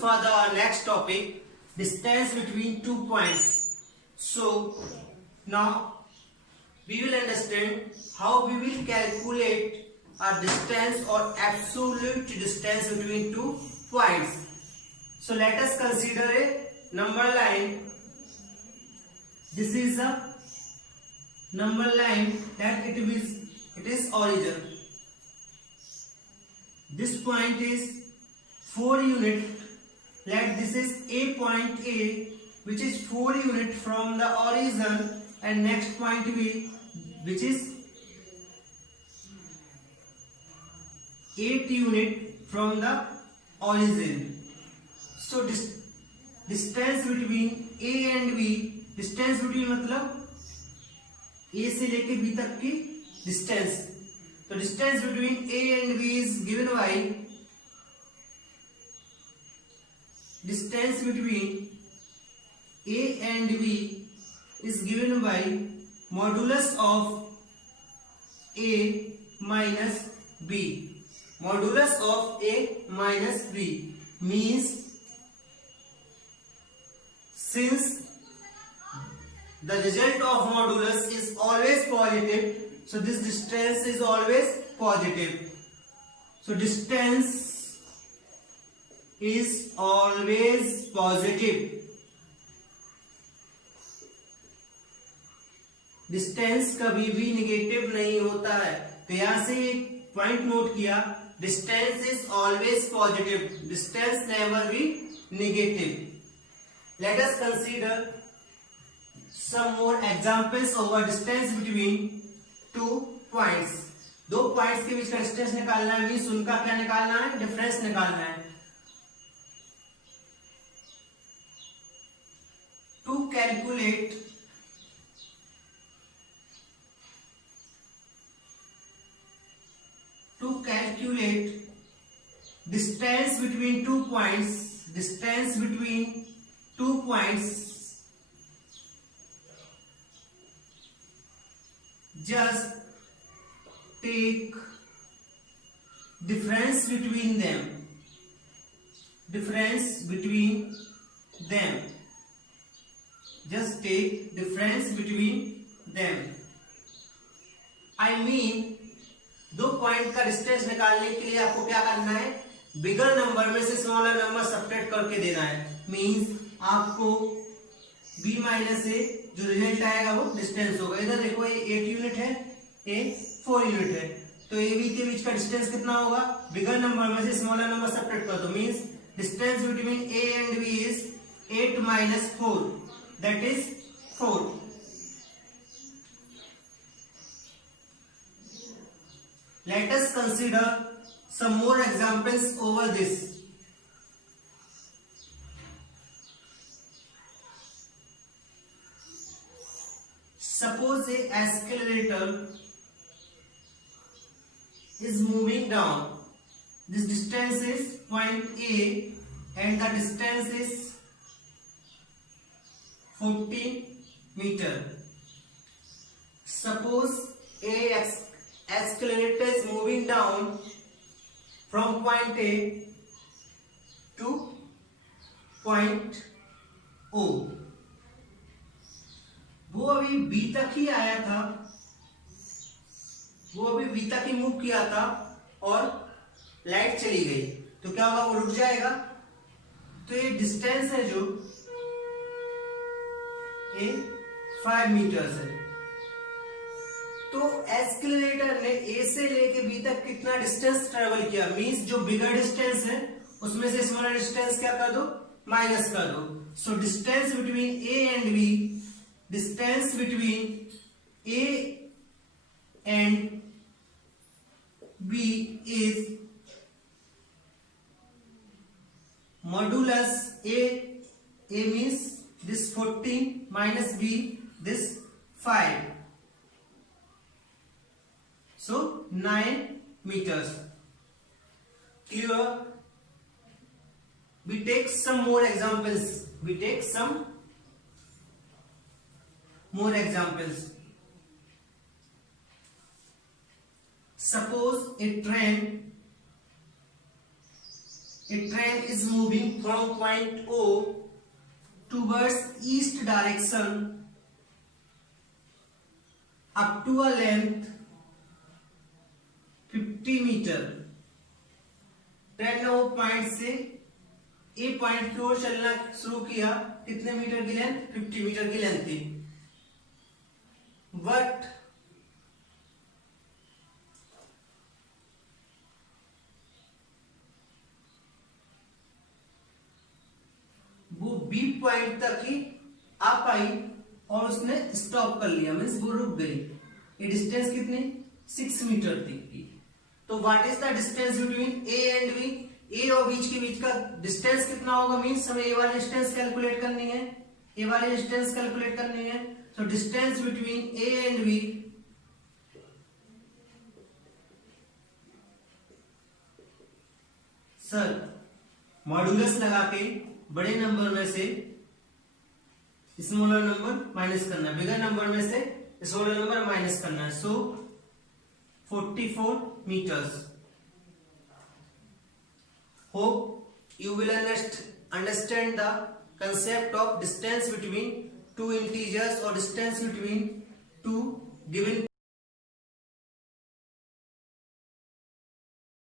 for the next topic, distance between 2 points. So now we will understand how we will calculate a distance or absolute distance between 2 points. So let us consider a number line. This is a number line that it is origin. This point is 4 unit. Let this is A point A, which is 4 unit from the origin, and next point B, which is 8 unit from the origin. So distance between A and B, distance between मतलब A से लेके B तक की distance. So distance between A and B is given by distance between A and B is given by modulus of A minus B. Modulus of A minus B means since the result of modulus is always positive, so this distance is always positive. So distance is always positive. Distance कभी भी निगेटिव नहीं होता है. तो यहां से एक point note किया, distance is always positive, distance never be negative. Let us consider some more examples over distance between two points. दो पॉइंट्स के बीच का डिस्टेंस निकालना है, मींस उनका क्या निकालना है, डिफरेंस निकालना है. To calculate distance between 2 points, just take difference between them. Just take difference between them. I mean, दो पॉइंट का डिस्टेंस निकालने के लिए आपको क्या करना है, बिगर नंबर में से स्मॉलर नंबर सब्ट्रैक्ट करके देना है. मींस आपको b माइनस ए जो रिजल्ट आएगा वो डिस्टेंस होगा. इधर देखो ये 8 यूनिट है, ये 4 यूनिट है, तो ए बी के बीच का डिस्टेंस कितना होगा, बिगर नंबर में से स्मॉलर नंबर सब्ट्रैक्ट कर दो. Means distance between A and B is 8 minus 4, that is 4. Let us consider some more examples over this. Suppose a escalator is moving down. This distance is point A and the distance is 14 meter. Suppose a escalator is moving down from point A to point O. वो अभी B तक ही आया था, वो अभी B तक ही मूव किया था और लाइट चली गई, तो क्या होगा, वो रुक जाएगा. तो ये डिस्टेंस है जो ये 5 मीटर्स है. तो एस्केलेटर ने ए से लेके बी तक कितना डिस्टेंस ट्रेवल किया, मींस जो बिगर डिस्टेंस है उसमें से स्मॉलर डिस्टेंस क्या कर दो, माइनस कर दो. So distance between A and B, distance between A and B is modulus A means this 14 minus B this 5. So 9 meters. Clear? We take some more examples. Suppose a train A train is moving from point O towards east direction up to a length 50 metre. Train ने वो पॉइंट से ए पॉइंट की ओर चलना शुरू किया। कितने मीटर की लेंथ? 50 मीटर की लेंथ थी। बट वो बी पॉइंट तक ही आ पाई और उसने स्टॉप कर लिया, मीन्स वो रुक गई। ये डिस्टेंस कितनी? 6 मीटर थी। तो what is the distance between A and B? A और बीच के बीच का डिस्टेंस कितना होगा? मीन्स हमें ए वाली डिस्टेंस कैलकुलेट करनी है, ए वाली डिस्टेंस कैलकुलेट करनी है। तो distance between A and B sir modulus लगा के बड़े नंबर में से स्मॉलर नंबर माइनस करना है, बिगर नंबर में से स्मॉलर नंबर माइनस करना है। सो 44 meters. Hope you will understand the concept of distance between two integers or distance between two given